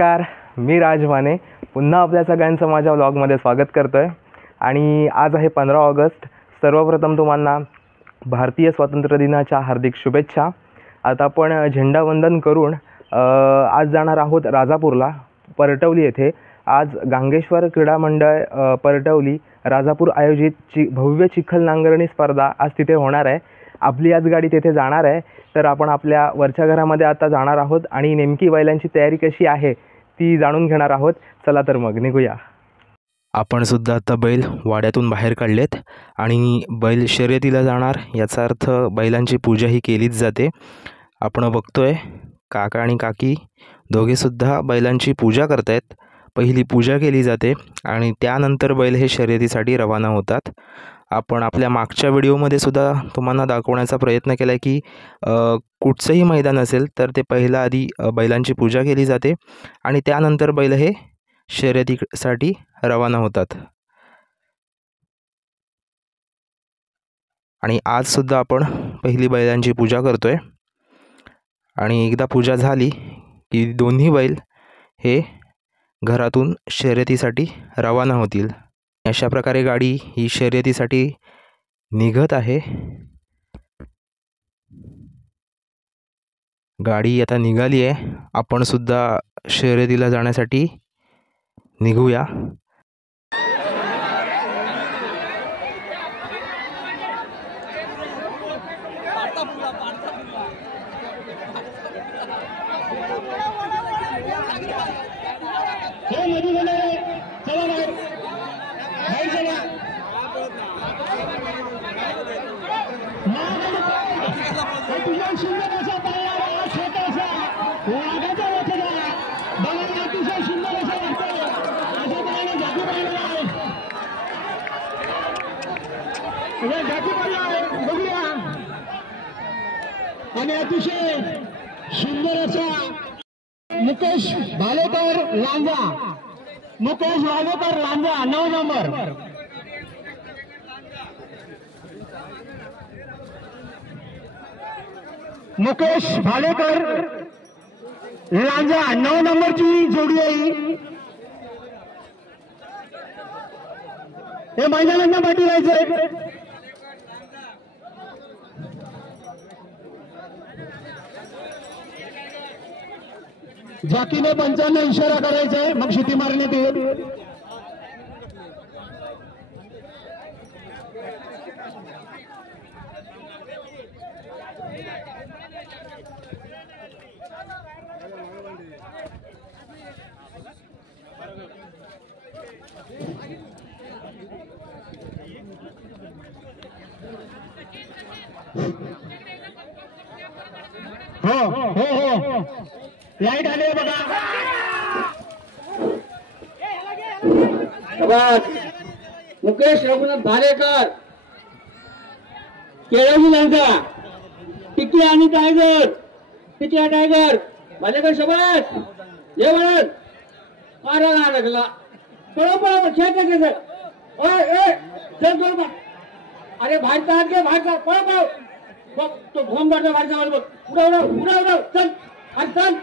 नमस्कार, मी राज माने पुन्हा आपल्या सगळ्यांचं माझ्या व्लॉगमध्ये स्वागत करतो आहे. आणि आज आहे 15 ऑगस्ट. सर्वप्रथम तुम्हाला भारतीय स्वातंत्र्य दिनाच्या हार्दिक शुभेच्छा. आता आपण झेंडावंदन करून आज जाणार आहोत राजापूरला, परटवली येथे. आज गांगेश्वर क्रीडा मंडळ परटवली राजापूर आयोजित भव्य चिखल नांगरणी स्पर्धा आज तिथे होणार आहे. आपली आज गाडी तिथे जाणार आहे. तर आपण आपल्या वरच्या घरामध्ये आता जाणार आहोत आणि नेमकी बैलांची तयारी कशी आहे ती जाणून घेणार आहोत. चला तर मग निघूया. आपण सुद्धा आता बैल वाड्यातून बाहेर काढलेत आणि बैल शर्यतीला जाणार, याचा अर्थ बैलांची पूजा ही केलीच जाते. आपण बघतोय काका आणि काकी दोघेसुद्धा बैलांची पूजा करत आहेत. पहिली पूजा केली जाते आणि त्यानंतर बैल हे शर्यतीसाठी रवाना होतात. आपण आपल्या मागच्या व्हिडिओमध्ये सुद्धा तुम्हाला दाखवण्याचा प्रयत्न केला आहे की कुठचंही मैदान असेल तर ते पहिलं आधी बैलांची पूजा केली जाते आणि त्यानंतर बैल हे शर्यतीसाठी रवाना होतात. आणि आजसुद्धा आपण पहिली बैलांची पूजा करतो आहे आणि एकदा पूजा झाली की दोन्ही बैल हे घरातून शर्यतीसाठी रवाना होतील. अशा प्रकारे गाडी ही शर्यतीसाठी निघत आहे. गाडी आता निघाली आहे. आपण सुद्धा शर्यतीला जाण्यासाठी निघूया. आणि अतिशय सुंदर असा मुकेश भालेकर लांजा, मुकेश भालेकर लांजा 9 नंबर. मुकेश भालेकर लांजा 9 नंबरची जोडी आहे. हे मैदानांना पाठी जायचंय. जाकीने पंचांना इशारा करायचा आहे, मग शिटी मारण्यात येईल. हो हो हो लाईट आले बघा. मुकेश रघुनाथ भालेकर केळवली लांजा, टिकी आणि टायगर, टिकी टायगर भालेकर शबास. ये म्हणत मारा लागला बरोबर खेळ. अरे बाहेरचा हात घे, बाहेरचा पळ पळ बघ तो भोंग काढतो बाहेरचा. बघ उडव उडव उडव उडव चल अरे चल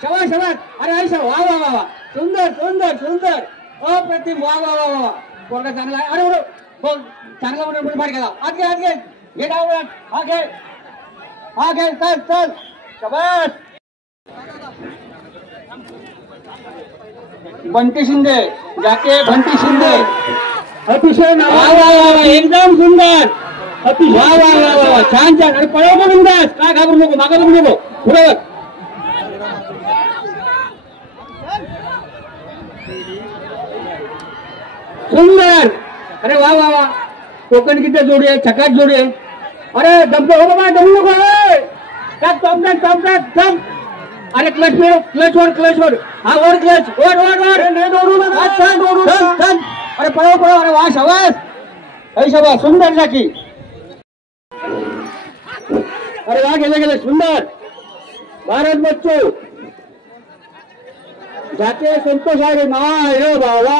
शबास शबास. अरे आयशा वा वा वा वा सुंदर सुंदर सुंदर अप्रतिम वा वा वा वा. पोरगा चांगला आहे. अरे उडव बघ चांगला म्हणून बाहेर गेला. आत घे आत घे घे डाव हा घे हा घे चल चल शबास. बंटी शिंदे जाके बंटी शिंदे अतिशय एकदम सुंदर अतिशय वा वा वा वा छान छान. अरे पळव बघून दास काय घाबरू नको, मागा बघू नको, पुढे सुंदर. अरे वा वा वा कोकण किती जोडी आहे, छकाट जोडी आहे. अरे दमतो हो बाबा, दमू नको. चल अरे क्लच मिळव, क्लच वर हा वर क्लच वर वर वर चल. अरे पळव पळव. अरे वा शबास अरे शबास सुंदर जाकी. अरे वा गेले गेले सुंदर. भारत बच्चू जाते संतोष आहे बाबा.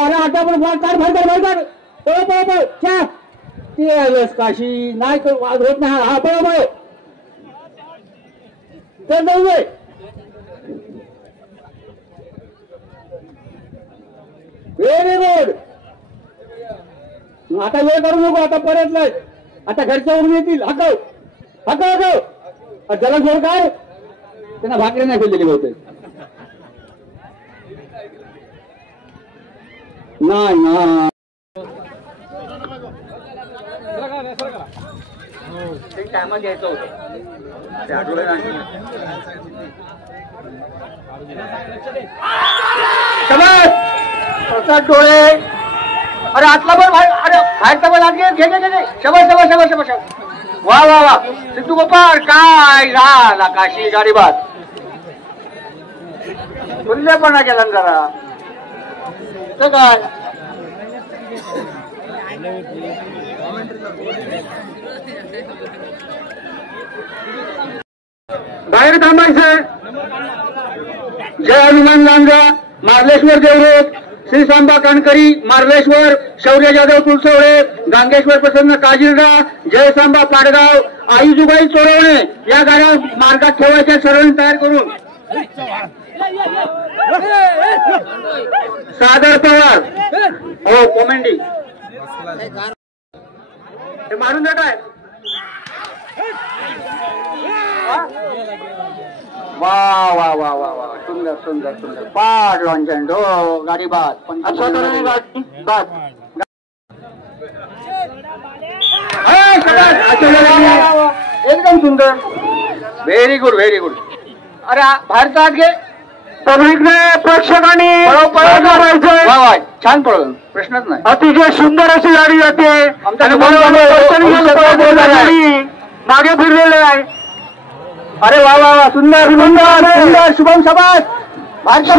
अरे आता पण काढ भरकर पळ पळ पळ च्या ते काशी नाही होत नाही. हा पळ पळ तर व्हेरी गुड. आता वेळ करू नको, आता परत नाही. आता घरच्या उडून येतील. हकव हकव हकव. जरा जोर काय त्यांना भाकरी नाही फेललेली बहुतेक. नाही ना टायमात घ्यायचं होतं. डोळे. अरे आतला पण अरे बाहेरचा पण आत घे घे घे घे. शबाश शबाश शबाश शबाश. वा वा वा. सिद्धू गोपाळ काय झाला काशी गाडी बाद. खुल्लेपणा केला जरा तर काय. बाहेर थांबायचं. जय हनुमान लांजा, मार्लेश्वर देवरोग, श्री सांबा कानकरी, मार्लेश्वर, शौर्य जाधव तुळसवडे, गांगेश्वर प्रसन्न काजिरगा, जय सांबा पाडगाव, आईजुबाई चोरवणे या गाड्या मार्गात ठेवायच्या सर्वांनी तयार करून. सादर पवार हो कोमेंडी मारून द्या काय. वा वा वा वा वा. सुंदर सुंदर सुंदर. पाड लॉन्चन हो गाडी बाद. एकदम सुंदर. Very good very good. अरे बाहेरचा हात घे. पब्लिकने प्रेक्षकांनी छान पडलं. प्रश्नच नाही. अतिशय सुंदर अशी गाडी जाते. मागे फिरलेले आहे. अरे वा वा वा. सुंदर सुंदर सुंदर. शुभम शाबास. बाहेरचा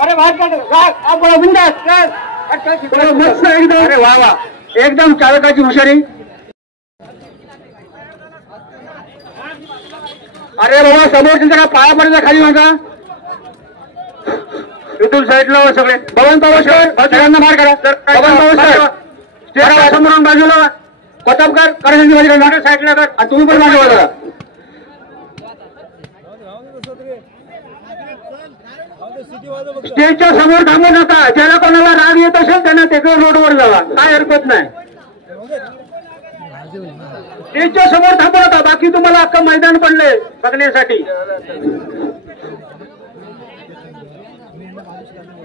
अरे बाहेर बिंदास. मस्त एकदम. अरे वा वा. एकदम चालकाची हुशारी. अरे बाबा समोर त्यांच्या पाया पडायचा खाली माझा. इथून साईडला सगळे. बबन पावसकर सगळ्यांना मार करा. बबन पावसकर समोरून बाजूला. कोतमकर करायची माझी मागे साईडला कर. आणि तुम्ही पण मागे वळा. स्टेजच्या समोर थांबू नका. ज्याला कोणाला राग येत असेल त्यांना तिकडे रोडवर जावा. काय हरकत नाही. स्टेजच्या समोर थांबू नका. बाकी तुम्हाला अख्खं मैदान पडले बघण्यासाठी.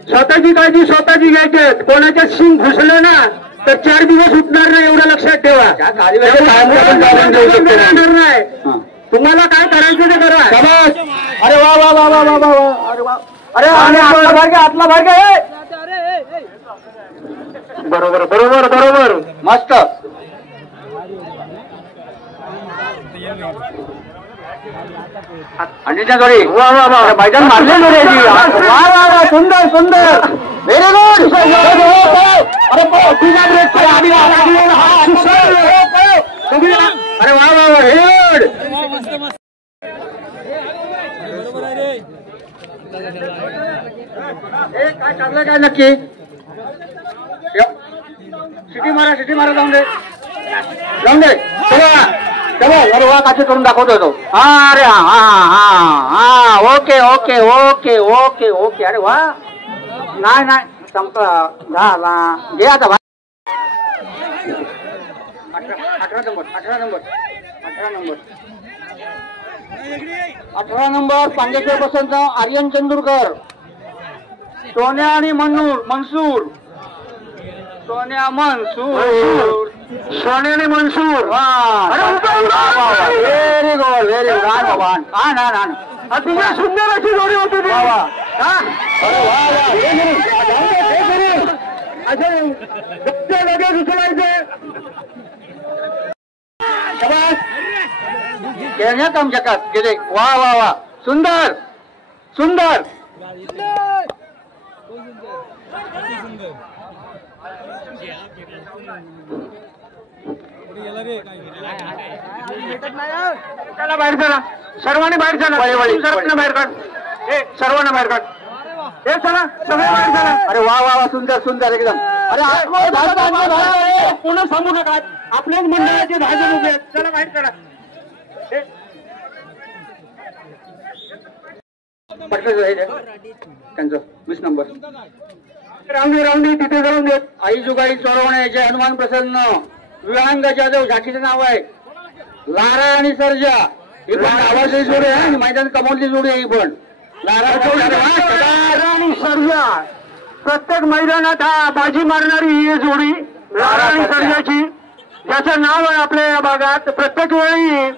स्वतःची काळजी स्वतःची घ्यायची. कोणाच्या शिंग घुसलं ना तर 4 दिवस उठणार नाही एवढं लक्षात ठेवा. नाही. तुम्हाला काय करायचं ते करा. अरे वा वा वा वा वा वा. अरे वा. अरे आतला भाग आतला भाग. बरोबर बरोबर बरोबर. मस्त. आणि जोडी वा वा वा. मैदान मारले वा वा वा. सुंदर सुंदर. Very good. अरे अरे वा वा वा. हेड काय टाकलं काय नक्की. सिटी मारा जाऊन दे जाऊन दे. चला अरे वा काचे करून दाखवतो तो. हा अरे हा हा हा. Okay okay okay okay okay. अरे वा. नाही नाही संपला झाला. घे आता. 18 number 18 number 18 number 18 number Pandeshwar Basant Aryan Chandurkar. Sonya आणि मनसूर. सोन्या मनसूर. सोन्या आणि Mansoor. Very good very good. हा ना ना. अतिशय सुंदर अशी जोडी होती ती. असे लगेच उचलायचे. खेळण्यात आमच्यात गेले. वा वा वा. सुंदर सुंदर. चला बाहेर चला. सर्वांनी बाहेर चला. सर्वांना बाहेर काढ. सर्वांना बाहेर काढ. हे चला सगळे बाहेर चला. अरे वा वा वा. सुंदर सुंदर एकदम. अरे पूर्ण सांगू नका. आपल्याच मंडळाचे 10 जण उभे आहेत. चला बाहेर चला. पटकन त्यांचं 20 नंबर राऊंडी तिथे जाऊन देत. आई जुगाई चोरवण्याचे हनुमान प्रसन्न विवांग जाधव झाकीचं नाव आहे. लारा आणि सर्जा ही पण आवाजही जोडी आहे आणि मैदान कमवली जोडी आहे. ही पण लारा आणि सर्जा प्रत्येक मैदानात हा बाजी मारणारी ही जोडी लारा आणि सर्जाची, ज्याचं नाव आहे आपल्या या भागात. प्रत्येक वेळी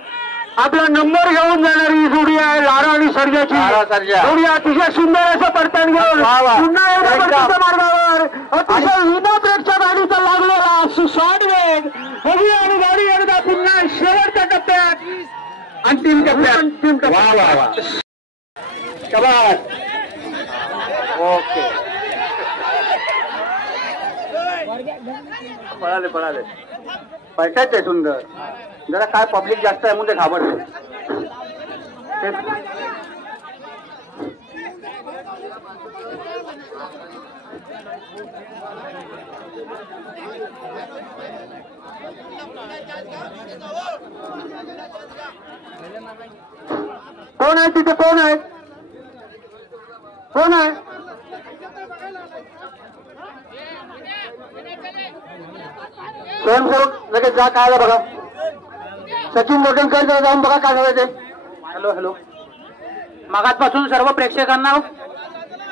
आपला नंबर घेऊन जाणारी जोडी आहे लारा आणि सर्जाची जोडी. अतिशय सुंदर असं पडताना घेऊन पुन्हा एकदा प्रत्यक्ष मार्गावर अतिशय विना ब्रेकच्या गाडीचा लागलेला सुसाट वेग हवी आणि गाडी एकदा पुन्हा शेवटच्या टप्प्यात अंतिम टप्प्यात. ओके पळाले पळतात ते सुंदर. जरा काय पब्लिक जास्त आहे म्हणून ते घाबरते. कोण आहे तिथे? कोण आहे? कोण आहे? स्वयंसेवक लगेच जा. काय बघा सचिन गोटनकर जरा जाऊन बघा काय झालं ते. हॅलो मागासपासून सर्व प्रेक्षकांना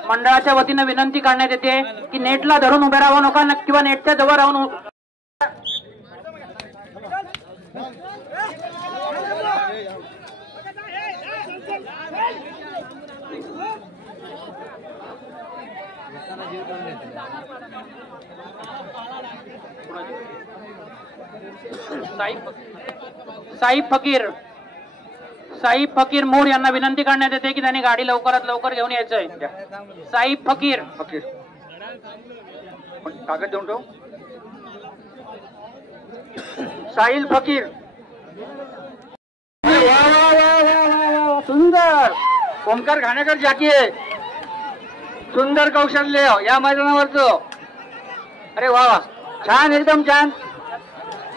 मंडळाच्या वतीनं विनंती करण्यात येते की नेटला धरून उभे राहू नका किंवा नेटच्या जवळ राहून साईब फकीर मोर यांना विनंती करण्यात येते की त्यांनी गाडी लवकरात लवकर घेऊन यायचंय. साईब फकीर कागद देऊन ठेव. साहिल फकीर सुंदर. ओंकार घाणेकर जाकी आहे. सुंदर कौशल्य या मैदानावरचं. अरे वा वा छान एकदम छान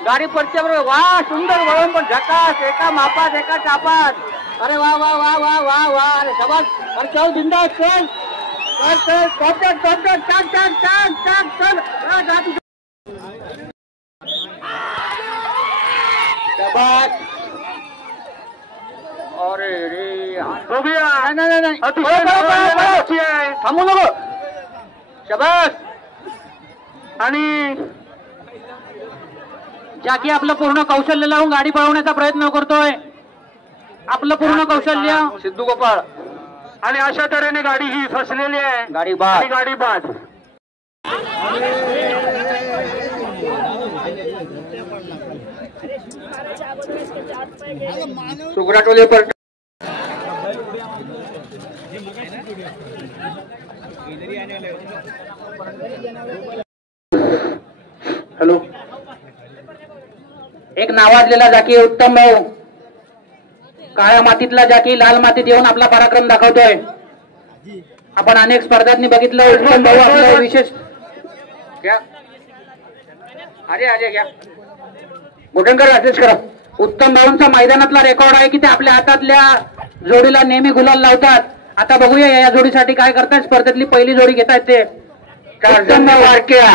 गाडी पडते बरोबर. वा सुंदर वळून पण झकास एका मापात एका चापात. अरे वा वा वा वा वा वा. अरे शाबास. अरे चल बिंदास चल अरे रे थांबू नको. शाबास. आणि जाकी आपलं पूर्ण कौशल्य लावून गाडी पळवण्याचा प्रयत्न करतोय. आपलं पूर्ण कौशल्य सिद्धू गोपाळ. आणि अशा तऱ्हेने गाडी ही फसलेली आहे. गाडी बाद. गाडी बाद. सुगराटोले पर हॅलो. एक नावाजलेला जाकी उत्तम भाऊ काळ्या मातीतला जाकी लाल मातीत येऊन आपला पराक्रम दाखवतोय. आपण अनेक स्पर्धांनी बघितलं उत्तम भाऊ आपलं विशेष घ्या. अरे घ्या. गोटनकर ऍडजस्ट करा. उत्तम भाऊंचा मैदानातला रेकॉर्ड आहे की ते आपल्या हातातल्या जोडीला नेहमी गुलाल लावतात. आता बघूया या जोडीसाठी काय करतायत. स्पर्धेतली पहिली जोडी घेतायत ते बारक्या.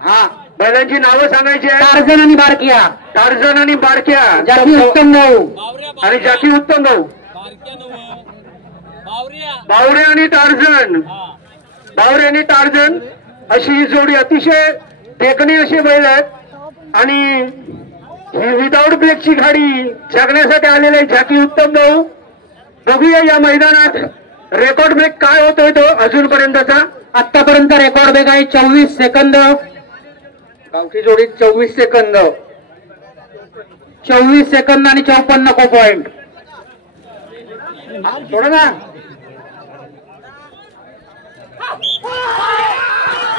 हा बैलांची नावं सांगायची आहे. टार्झन आणि बारकिया. टार्झन आणि बारक्या. जाकी उत्तम भाऊ आणि जाकी उत्तम भाऊ. बावरे आणि टार्झन. बावरे आणि टार्झन अशी ही जोडी अतिशय देखणी अशी बैल आहेत. आणि विदाऊट ब्रेकची गाडी जगण्यासाठी आलेले जाकी उत्तम भाऊ. बघूया या मैदानात रेकॉर्ड ब्रेक काय होतोय तो अजूनपर्यंतचा. आतापर्यंत रेकॉर्ड ब्रेक आहे 24 सेकंद. गावठी जोडी 24 सेकंद. 24 सेकंद आणि 54 पॉइंट. थोडं ना.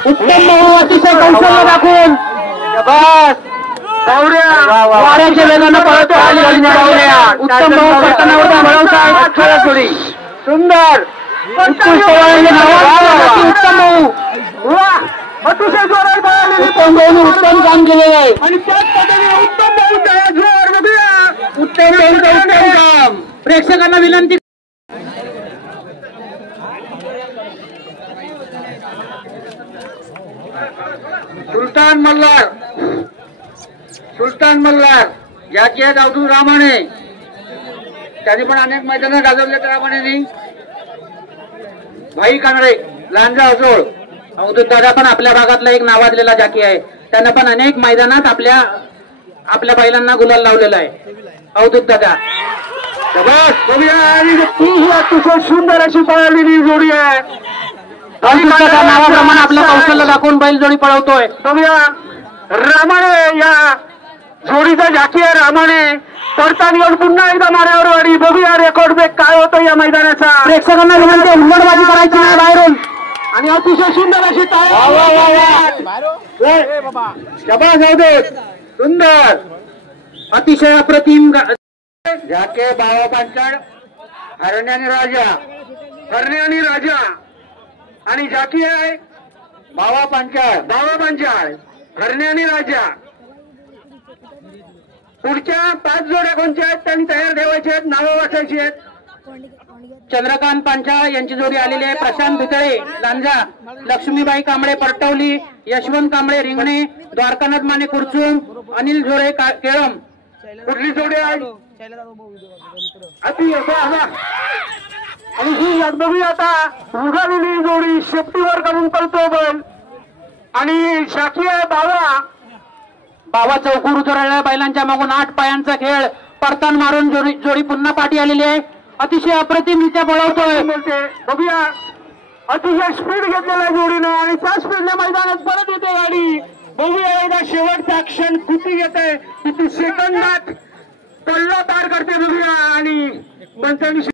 उत्तम भाऊ अतिशय कौशल्य दाखवून वाऱ्याच्या वेगानं पळतो. उत्तम भाऊ पटकनावर मिळवताय. सुंदर उत्तम भाऊ अतिशय जोरात उत्तम भाऊने उत्तम काम केलेलं आहे. आणि त्याच पद्धतीने उत्तम भाऊ जोर बघूया. उत्तम काम. प्रेक्षकांना विनंती सुलतान मल्हार याची आहेत अवधूत रामाणे, त्यांनी पण अनेक मैदानं गाजवले रामाणे. भाई कानडे लांजा अजोळ, अवधूत दादा पण आपल्या भागातला एक नावाजलेला जाकी आहे, त्यांना पण अनेक मैदानात आपल्या बैलांना गुलाल लावलेला आहे. अवधूत दादा अतिशय सुंदर अशी पळालेली जोडी आहे. नावाप्रमाणे आपलं कौशल्य दाखवून बैल जोडी पळवतोय. बघूया रामाणे या जोडीचा जाकी आहे. रामाणे पडताना येऊन पुन्हा एकदा माऱ्यावर वाढी. बघूया रेकॉर्ड ब्रेक काय होतो या मैदानाचा. प्रेक्षकांना विनंती हुंडबाजी करायची नाही बाहेरून. आणि अतिशय सुंदर अशी सुंदर अतिशय अप्रतिम जाके बाबा पांचाळ हरणे आणि राजा आणि जाकी आहे बाबा पांचाळ हरणे आणि राजा. पुढच्या 5 जोड्या कोणत्या आहेत त्यांनी तयार ठेवायच्या आहेत, नावं वाचायची आहेत. चंद्रकांत पांचाळ यांची जोडी आलेली आहे. प्रशांत भितळे लांजा, लक्ष्मीबाई कांबळे परटवली, यशवंत कांबळे रिंगणे, द्वारकानाथ माने कुरचूम, अनिल झोरे केळम. कुठली जोडी आहे? आणि ही बघूया आता उघडलेली जोडी शेपटीवर करून पळतो बैल. आणि शाखी आहे बाबा चौकूर उतरलेल्या बैलांच्या मागून 8 पायांचा खेळ. परतान मारून जोडी पुन्हा पाठी आलेली आहे. अतिशय अप्रतिमरित्या पळवतोय. बघूया अतिशय स्पीड घेतलेल्या जोडीने आणि त्या स्पीडने मैदानात परत येते गाडी. बघूया एकदा शेवटचा क्षण किती येते, किती सेकंदात पल्ला पार करते. बघूया आणि 45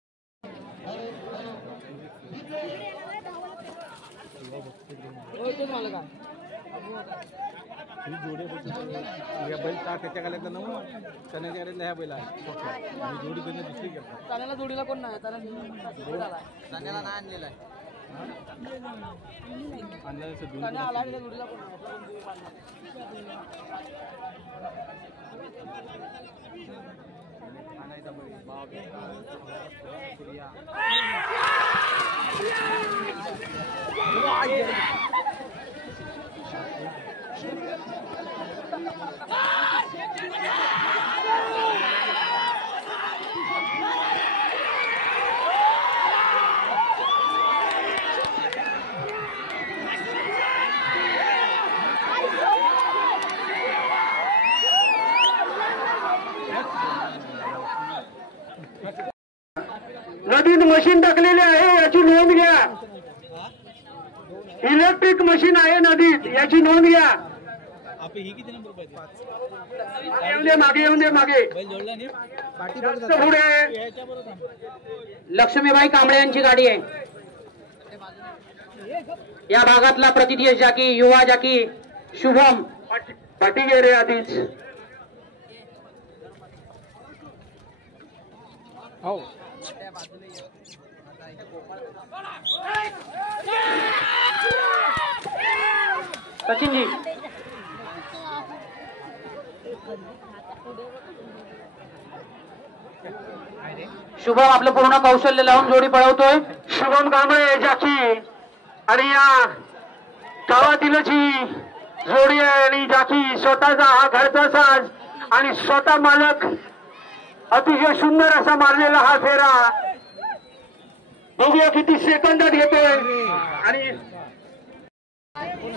बैल त्याच्या गाल्यातला नव त्याने गाल्यातला ह्या बैला जोडी त्यांना दुसरी करतात. त्याला जोडीला कोण नाही, त्याला नाही आणलेला आहे. जोडीला कोण नदीत मशीन टाकलेली आहे याची नोंद घ्या. इलेक्ट्रिक मशीन आहे नदीत, याची नोंद घ्या. मागे येऊन दे मागे. पुढे लक्ष्मीबाई कांबळे यांची गाडी आहे. या भागातला प्रतिनिधी जाकी, युवा जाकी शुभम पाटी गेले आधीच. हो सचिनजी शुभम आपलं पूर्ण कौशल्य लावून जोडी पळवतोय. शुभम कांबळे जाकी आणि या गावातीलच ही जोडी आहे. आणि जाकी स्वतःचा हा घरचा साज आणि स्वतः मालक. अतिशय सुंदर असा मारलेला हा फेरा. बघूया किती सेकंदात घेतोय. आणि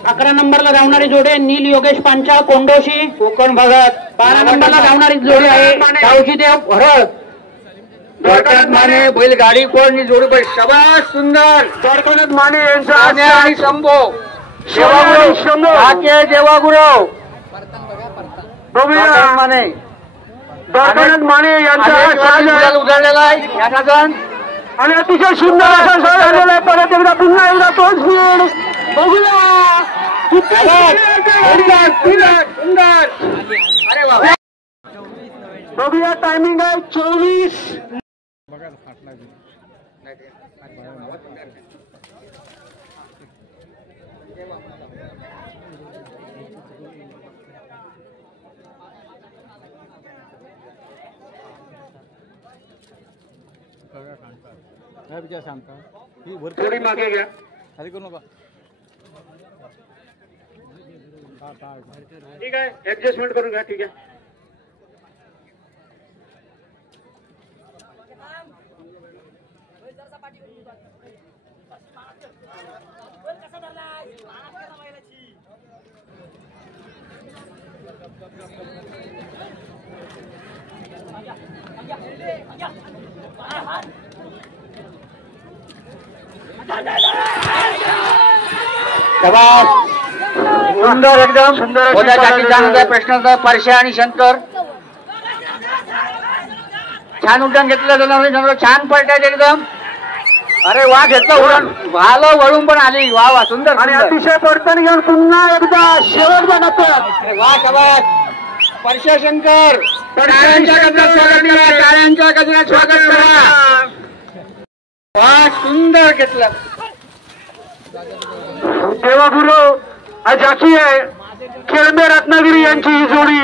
11 नंबरला धावणारी जोडी आहे नील योगेश पांचाळ कोंडोशी कोकण भागात. 12 नंबरला धावणारी जोडी आहे गावची देव हरळ द्वारकानाथ माने बैलगाडी कोण जोडी बैल. शाबास सुंदर द्वारकानाथ माने यांचा आणि शंभो देवागुरव. बघूया माने द्वारकानाथ माने यांचा उजळलेला आहे याचा. आणि अतिशय सुंदर असा सळ झालेला आहे. परत एकदा पुन्हा एकदा तोच स्पीड. बघूया सुंदर. अरे वा. बघूया टायमिंग आहे 24. सांगता थोडी मागे घ्या. खाली करू नका. ठीक आहे, ऍडजस्टमेंट करून घ्या. ठीक आहे. सुंदर एकदम सुंदर प्रश्नाचा परशा आणि शंकर छान उड्डाण घेतलं गेलं. छान पलटायचं एकदम. अरे वा घेतलं उडण झालं वळून पण आली. वा वा सुंदर आणि अतिशय पडताना घेऊन पुन्हा एकदा शेवट बनवतात. वा शबाश परशा शंकर. टाळ्यांच्या गजरात स्वागत करा. टाळ्यांच्या गजरात स्वागत करा. वा सुंदर घेतलं. देवागुरु जाकी आहे खेळमे रत्नागिरी यांची ही जोडी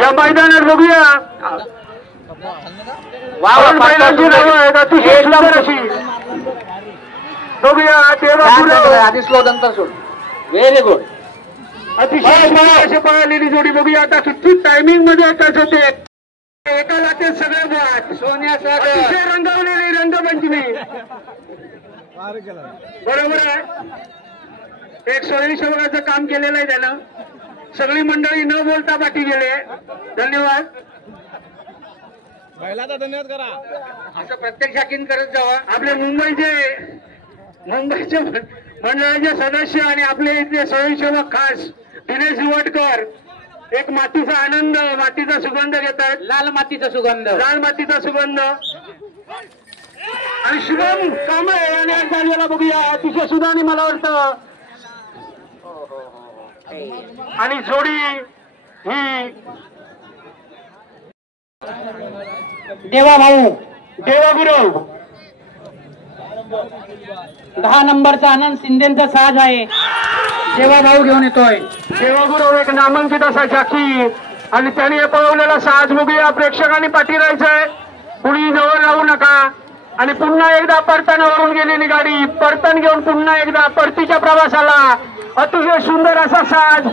या मैदानात बघूया. बैलांची नावं आहेत अतिशय सुंदर अशी. बघूया देवागुरु आधी स्लो नंतर सोड. Very good. अतिशय अशी पळालेली जोडी. बघूया आता किती टायमिंग मध्ये टच होते. एका लाटेत सगळे बाद. सोन्यासारखे रंगवलेली रंगपंचमी. बरोबर आहे. एक स्वयंसेवकाचं काम केलेलं आहे त्यानं. सगळी मंडळी न बोलता पाठी गेले. धन्यवाद. धन्यवाद करा. असं प्रत्येक शाखीन करत जावा. आपले मुंबईचे मंडळाचे सदस्य आणि आपले इथले स्वयंसेवक खास दिनेश वटकर एक मातीचा आनंद मातीचा सुगंध घेत आहेत. लाल मातीचा सुगंध. लाल मातीचा सुगंध आणि शुभम कांबळे आणि झालेला बघूया. अतिशय सुधानी मला वाटतं. आणि जोडी ही देवा भाऊ देवागुरु 10 नंबरचा आनंद शिंदेचा साज आहे. देवा भाऊ घेऊन येतोय. देवागुरु एक नामांकित असा जाकी आणि त्याने पळवलेला साज बघूया. प्रेक्षकांनी पाठी राहायचंय. कुणी जवळ राहू नका. आणि पुन्हा एकदा परतानावरून गेलेली गाडी परतन घेऊन पुन्हा एकदा परतीच्या प्रवासाला अतिशय सुंदर असा साज.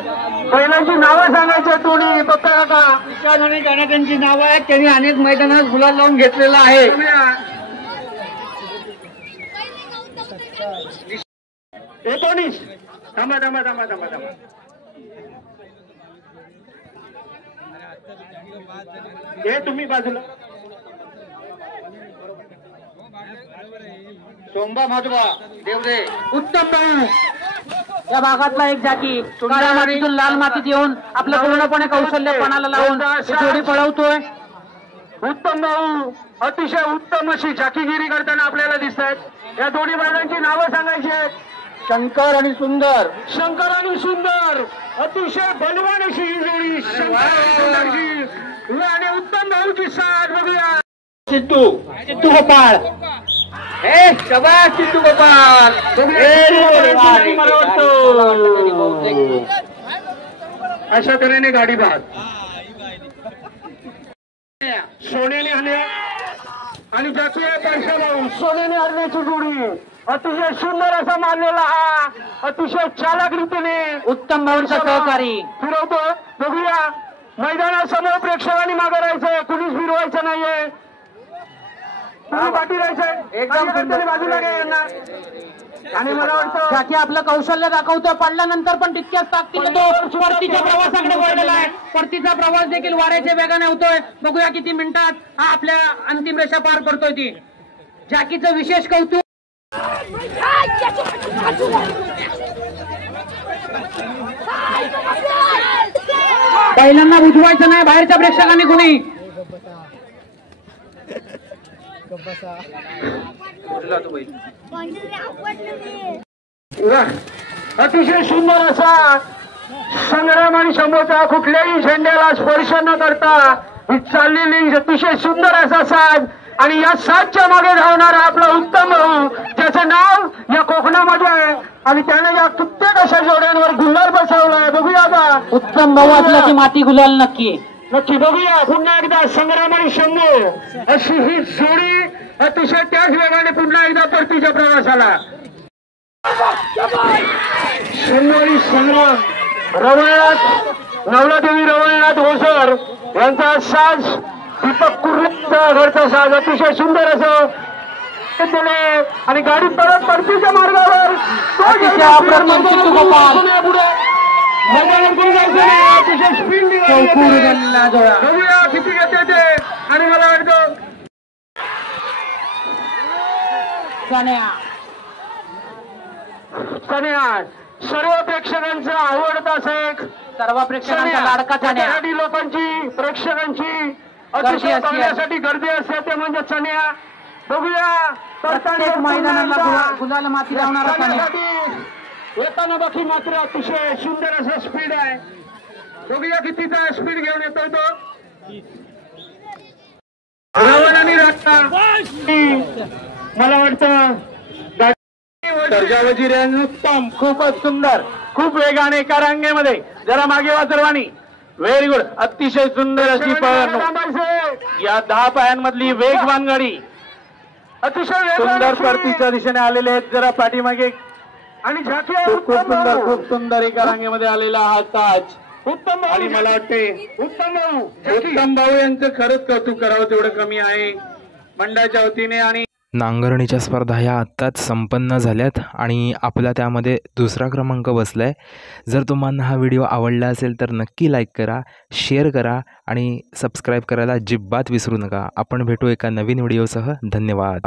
बैलांची नावं सांगायची कोणी बघता का. विशाल त्यांची नावं आहेत. त्यांनी अनेक मैदानात गुलाल लावून घेतलेला आहे. 19 थांबा थांबा थांबा थांबा थांबा. हे तुम्ही बाजूला. सोंबा माधवा देवरे उत्तम भाऊ या भागातला एक जाकी काळ्या मातीतून लाल मातीत येऊन आपलं पूर्णपणे कौशल्य पणाला लावून जोडी पळवतोय. उत्तम भाऊ अतिशय उत्तम अशी जाकीगिरी करताना आपल्याला दिसत आहेत. या दोन्ही बैलांची नावं सांगायची आहेत. शंकर आणि सुंदर. शंकर आणि सुंदर अतिशय बलवान अशी ही जोडी. शंकर आणि उत्तम भाऊची साथ बघूया. सिद्धू गोपाळ. हे शबाश सिद्धू गोपाळ. मला वाटतं अशा तऱ्हेने गाडी बाद. सोन्याने हरणे आणि जाकी परशा भाऊ सोन्याने हरण्याची जोडी. अतिशय सुंदर असा मानलेला हा अतिशय चालक रीतीने उत्तम भाऊंचा सहकारी फिरवतो. बघूया मैदानासमोर प्रेक्षकांनी मागे राहायचंय. कुणीच फिरवायचं नाहीये. पाठी राहायचंय. एकदम बाजूला घ्या यांना. आणि मला वाटतं जाकी आपलं कौशल्य दाखवतोय. पडल्यानंतर पण तितक्याच ताकदीने तो परतीच्या प्रवासाकडे वळलेला आहे. परतीचा प्रवास देखील वाऱ्याच्या वेगाने होतोय. बघूया किती मिनिटात हा आपल्या अंतिम रेषा पार करतोय. ती जाकीचं विशेष कौतुक. बैलांना बुजवायचं नाही बाहेरच्या प्रेक्षकांनी कुणी. अतिशय सुंदर असा संग्राम आणि समोरचा कुठल्याही झेंड्याला स्पर्श न करता ही चाललेली अतिशय सुंदर असा साज. आणि या साजच्या मागे धावणारा आपला उत्तम भाऊ ज्याचं नाव या कोकणामध्ये आहे. आणि त्याने या कित्येक अशा जोड्यांवर गुलाल बसवलाय. बघूया आता उत्तम भाऊ असल्याची माती गुलाल नक्की बघूया. पुन्हा एकदा संग्राम आणि शंभू अशी ही जोडी अतिशय त्याच वेगाने पुन्हा एकदा परतीच्या प्रवासाला. शंभू आणि संग्राम रवळनाथ नवलादेवी रवळनाथ ओसर यांचा साज दीपक कुर्लेचा घरचा साज अतिशय सुंदर असं आणि गाडी परत परतीच्या मार्गावर अतिशय स्पीड किती घेते ते आणि मला वाटतं सन्या सर्व प्रेक्षकांचा आवडता शेख सर्व प्रेक्षकांचा लाडका चण्या लोकांची प्रेक्षकांची अतिशय पाहण्यासाठी गर्दी असते ते म्हणजे चण्या बघूया प्रत्येक मैदानाला गुलाल माती लावणारा चण्या येताना बाकी मात्र अतिशय सुंदर असा स्पीड आहे बघूया कितीचा स्पीड घेऊन येतोय तो रावण आणि रास्ता मला वाटतं सर्जा वजीर यांनी उत्तम खूपच सुंदर खूप वेगाने एका रांगेमध्ये जरा मागे वा सर्वांनी व्हेरी गुड अतिशय सुंदर अशी या 10 पायांमधली वेगवान गाडी अतिशय सुंदर परतीच्या दिशेने आलेले आहेत जरा पाठीमागे आणि खूप सुंदर एका रांगेमध्ये आलेला हा ताज उत्तम आणि मला वाटते उत्तम भाऊ यांचं खरंच कौतुक करावं तेवढं कमी आहे मंडळाच्या वतीने आणि नांगरणीच्या स्पर्धा ह्या आत्ताच संपन्न झाल्यात आणि आपला त्यामध्ये 2रा क्रमांक बसला आहे. जर तुम्हाला हा व्हिडिओ आवडला असेल तर नक्की लाईक करा, शेअर करा आणि सबस्क्राईब करायला अजिबात विसरू नका. आपण भेटू एका नवीन व्हिडिओसह. धन्यवाद.